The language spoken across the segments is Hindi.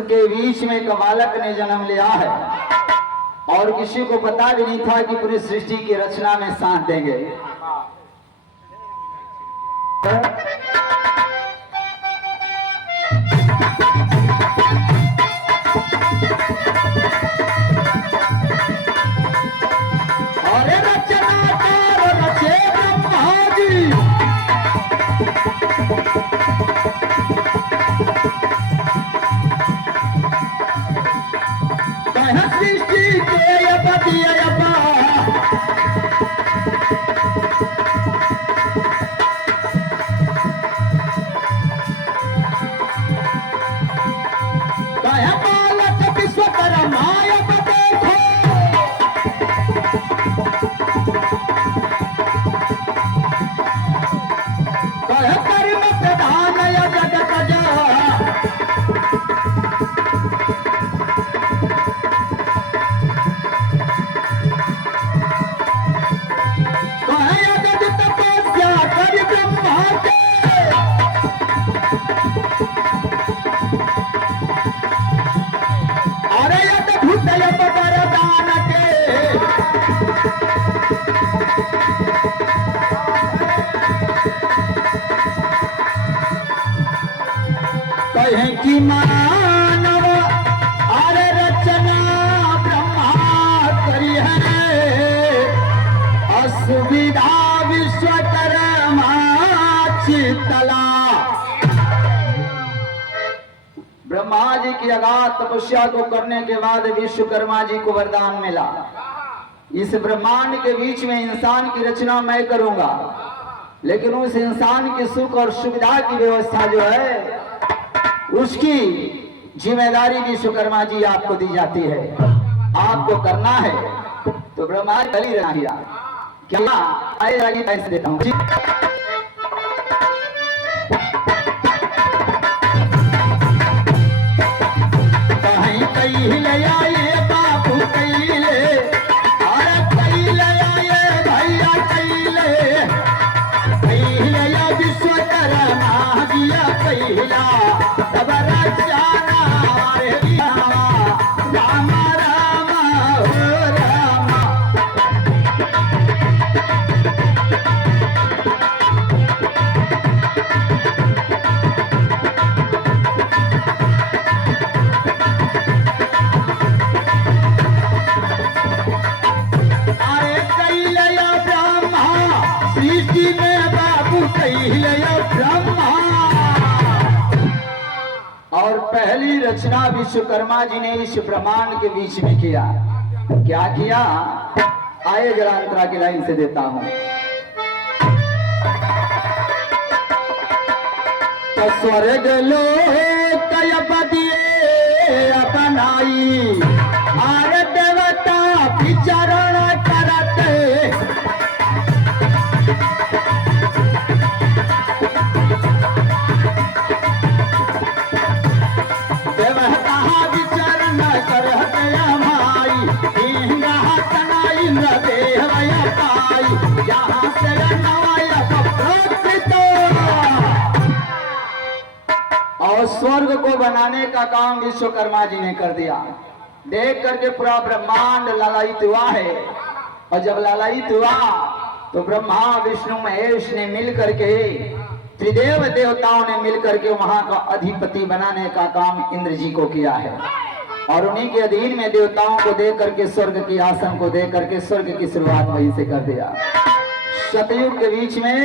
के बीच में एक बालक ने जन्म लिया है और किसी को पता भी नहीं था कि पूरी सृष्टि की रचना में साथ देंगे। और रचनाकार रचे ब्रह्मा जी, सृष्टि के पतियपा कह बालक विश्वकर्माय देखो, कह कर्म प्रधान जगत जा, कहें कि मानव अरे रचना ब्रह्मा करी है, असुविधा विश्वकर्मा चितला। ब्रह्मा जी की अगाध तपस्या को करने के बाद विश्वकर्मा जी को वरदान मिला, इस ब्रह्मांड के बीच में इंसान की रचना मैं करूंगा, लेकिन उस इंसान के सुख और सुविधा की व्यवस्था जो है उसकी जिम्मेदारी विश्वकर्मा जी आपको दी जाती है, आपको करना है। तो ब्रह्मा जी रहा क्या आएगा पैसे देता हूँ। कहीं कहीं ले आए बाबू कहीं ले, अरे कहीं ले आए भैया कहीं ले आए विश्वकर्मा दिया कहिला तब रचाना रे राम राम हो राम। अरे कैलया ब्रह्मा सृष्टि में बाबू कैलया ब्रह्मा, और पहली रचना विश्वकर्मा जी ने इस ब्रह्मांड के बीच में किया। क्या किया? आए जरा अंतरा की लाइन से देता हूं। तो स्वर्ग लोक दिए अपनाई, आर देवता विचरण करते, और स्वर्ग को बनाने का काम विश्वकर्मा जी ने कर दिया। देख करके पूरा ब्रह्मांड लालायित हुआ है, और जब लालायित हुआ तो ब्रह्मा विष्णु महेश ने मिल करके, त्रिदेव देवताओं ने मिल करके वहां का अधिपति बनाने का काम इंद्र जी को किया है, और उन्हीं के अधीन में देवताओं को दे करके स्वर्ग की आसन को दे करके स्वर्ग की शुरुआत वहीं से कर दिया। सतयुग के बीच में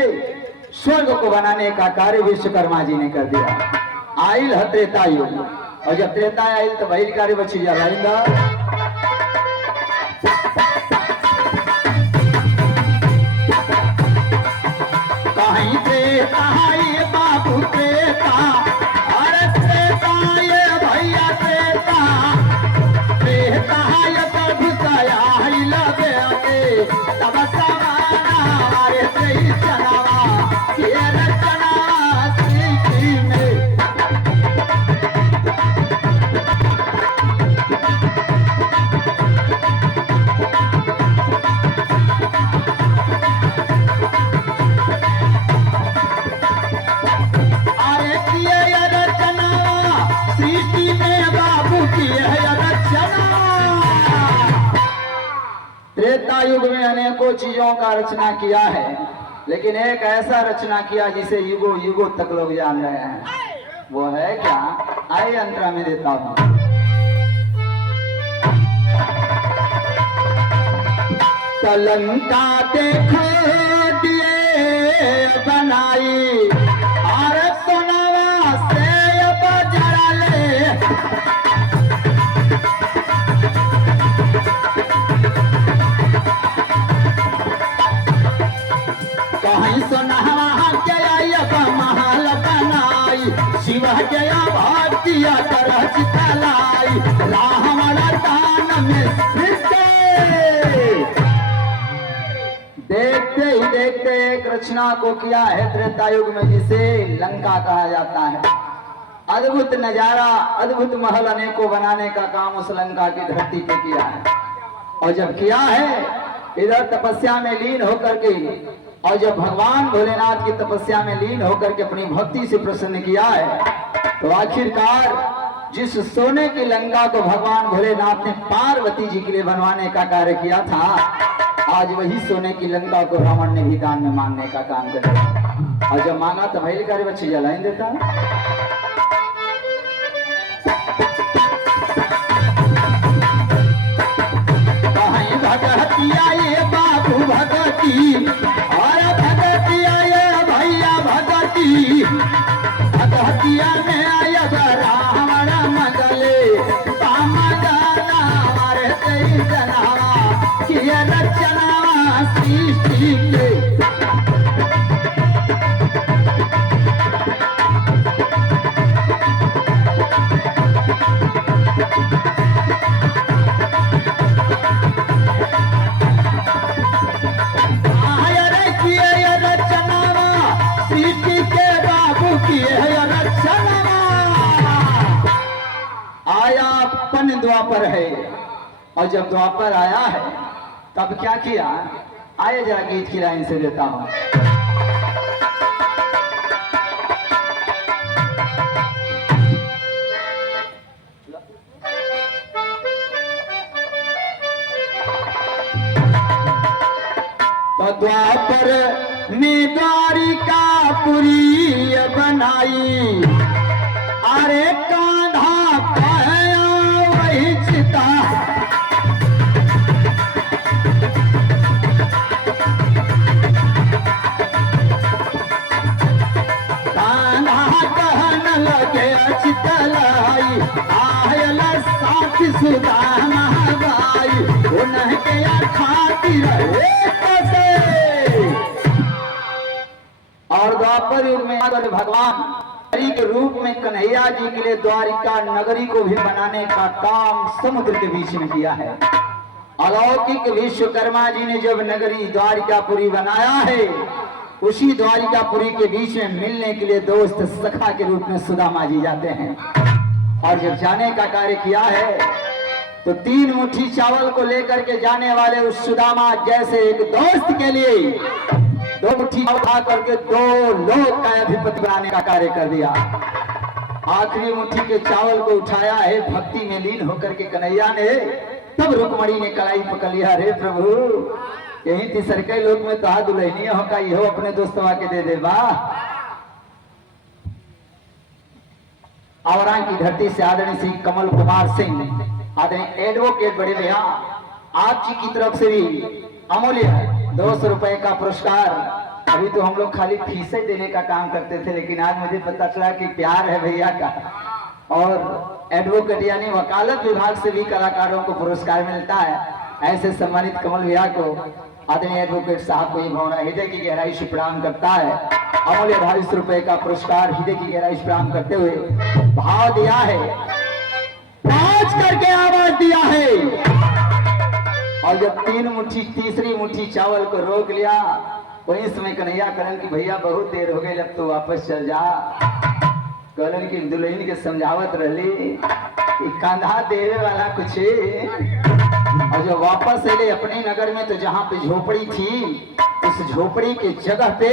स्वर्ग को बनाने का कार्य विश्वकर्मा जी ने कर दिया। आइल है त्रेता युग, और जब त्रेता आइल तो वही कार्य बची जाएगा। कहीं त्रेता ये बाबू त्रेता, अरे त्रेता ये भैया त्रेता, त्रेता ये प्रभु दया ही लगे आगे तब समाना अरे त्रेता ये रचा रचना सृष्टि में। अरे किए ये रचना सृष्टि में बाबू किए ये रचना। त्रेता युग में अनेकों चीजों का रचना किया है, लेकिन एक ऐसा रचना किया जिसे युगों युगों तक लोग जान रहे हैं। वो है क्या? आइए अंतरा में देता हूं। लंका देखो दिए बनाई और सोनावा से बजरा ले। कहीं सोनावा के महल बनाई, शिव के भक्तिया तरह चितलाई, राम दान में देखते ही देखते एक रचना को किया है त्रेता युग में, जिसे लंका कहा जाता है। अद्भुत नजारा, अद्भुत महल अनेकों बनाने का काम उस लंका की धरती पे किया है। और जब किया है इधर तपस्या में लीन होकर के, और जब भगवान भोलेनाथ की तपस्या में लीन होकर के अपनी भक्ति से प्रसन्न किया है, तो आखिरकार जिस सोने की लंका को भगवान भोलेनाथ ने पार्वती जी के लिए बनवाने का कार्य किया था, आज वही सोने की लंका को रावण ने भी दान में मांगने का काम कर दिया। और जब मांगा तो भाई कार्य बच्चे जलाई देता है। कहीं भगतिया ये बाबू भगती, और भगतिया ये भैया भगती, भगतिया में आया रावण मंगले किए रचना सृष्टि के। किए रचना सृष्टि के बाबू किए रचना। आया अपन द्वापर है, और जब द्वापर आया है तब क्या किया? आए जरा गीत की लाइन से देता हूं। तो द्वापर में द्वारिका पुरी बनाई, अरे कान्हा पाया वही चिता। चितलाई आयल साथी सुदामा गाई, उन्हें के खातिर और द्वापर युग में भगवान हरि के रूप में कन्हैया जी के लिए द्वारिका नगरी को भी बनाने का काम समुद्र के बीच में किया है। अलौकिक विश्वकर्मा जी ने जब नगरी द्वारिकापुरी बनाया है, उसी द्वारिकापुरी के बीच में मिलने के लिए दोस्त सखा के रूप में सुदामा जी जाते हैं। और जब जाने का कार्य किया है तो 3 मुट्ठी चावल को लेकर के जाने वाले उस सुदामा जैसे एक दोस्त के लिए 2 मुट्ठी उठा करके 2 लोग का अधिपति बनाने का कार्य कर दिया। आखिरी मुट्ठी के चावल को उठाया है भक्ति में लीन होकर के कन्हैया ने, तब रुक्मणी ने कलाई पकड़ लिया। रे प्रभु, यही थी सरकई लोग में तो दुल्हनी हो का यो अपने दोस्तवा के दे दे बा। आवरा की धरती से आदरणीय श्री कमल कुमार सिंह, आदरणीय एडवोकेट बड़े भैया, आप जी की तरफ से भी अमूल्य 200 रुपए का पुरस्कार। अभी तो हम लोग खाली फीस देने का काम करते थे, लेकिन आज मुझे पता चला कि प्यार है भैया का। और एडवोकेट यानी वकालत विभाग से भी कलाकारों को पुरस्कार मिलता है। ऐसे सम्मानित कमल भैया को आदरणीय एडवोकेट साहब को ये भावना हृदय की गहराई से प्रणाम करता है। अमूल्य 250 रुपए का पुरस्कार हृदय की गहराई से प्रणाम करते हुए भाव दिया है, पांच करके आवाज दिया है। और जब 3 मुट्ठी तीसरी मुट्ठी चावल को रोक लिया वही समय कन्हैया कहलन कि भैया बहुत देर हो गई, अब तो वापस चल जा। कहलन कि दुल्हन के समझावत रहली कि कंधा देवे वाला कुछ और जो वापस अले अपने नगर में, तो जहाँ पे झोपड़ी थी उस झोपड़ी के जगह पे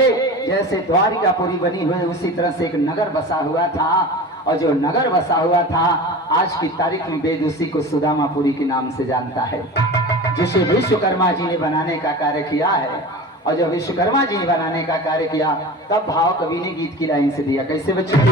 जैसे द्वारिकापुरी बनी हुई उसी तरह से एक नगर बसा हुआ था। और जो नगर बसा हुआ था आज की तारीख में वेद उसी को सुदामापुरी के नाम से जानता है, जिसे विश्वकर्मा जी ने बनाने का कार्य किया है। और जब विश्वकर्मा जी ने बनाने का कार्य किया तब भाव कवि ने गीत की लाइन से दिया, कैसे बच्चों की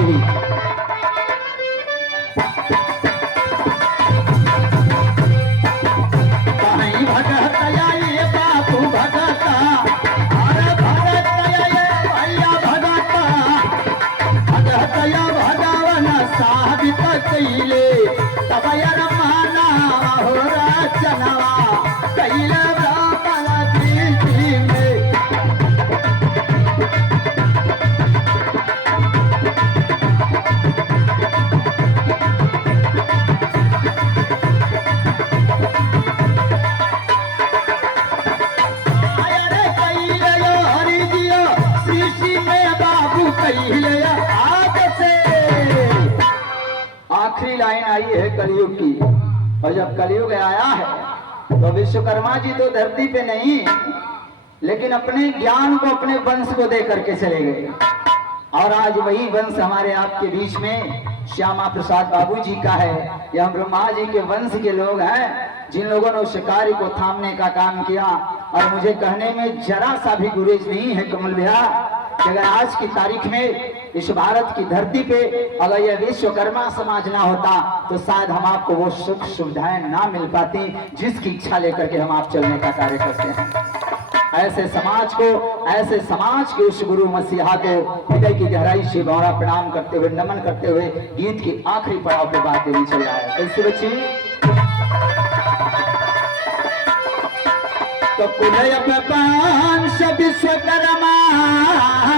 आखिरी लाइन आई है कलयुग की। और जब कलयुग आया है तो विश्वकर्मा जी तो धरती पे नहीं, लेकिन अपने ज्ञान को अपने वंश को दे करके चले गए। और आज वही वंश हमारे आपके बीच में श्यामा प्रसाद बाबू जी का है। यह ब्रह्मा जी के वंश के लोग हैं जिन लोगों ने उस कार्य को थामने का काम किया। और मुझे कहने में जरा सा भी गुरेज नहीं है कमल भैया कि अगर आज की तारीख में इस भारत की धरती पे अगर यह विश्वकर्मा समाज ना होता तो शायद हम आपको वो सुख सुविधाएं ना मिल पाती जिसकी इच्छा लेकर के हम आप चलने का कार्य करते हैं। ऐसे समाज के उस गुरु मसीहा को हृदय की गहराई से गौरा प्रणाम करते हुए नमन करते हुए गीत की आखिरी पड़ाव पे बात देनी चल रहा है। कैसे बच्ची तो कुलयपांश विश्वकर्मा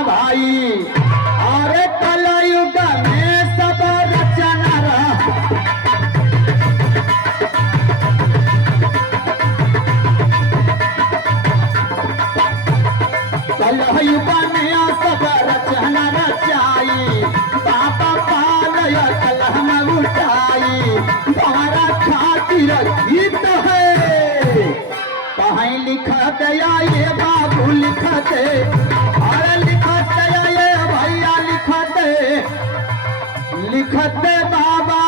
भाई और कलयुग में सब रचना कलयुग में सब रचना रचाई बाबा पालय कलम उठाई तुम्हारा खातिर गीत है कहीं लिखा दया ये बाबू लिखा दे अरे लिखा दया ये भैया लिखा दे बाबा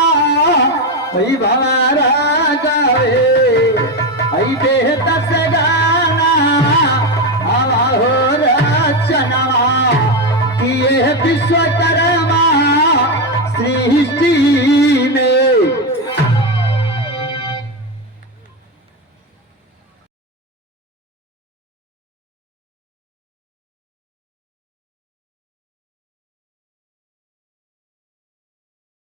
भाई भवारा गावे भाई बेहद से गाना हवा हो रचना कि ये विश्वकर्मा सृष्टि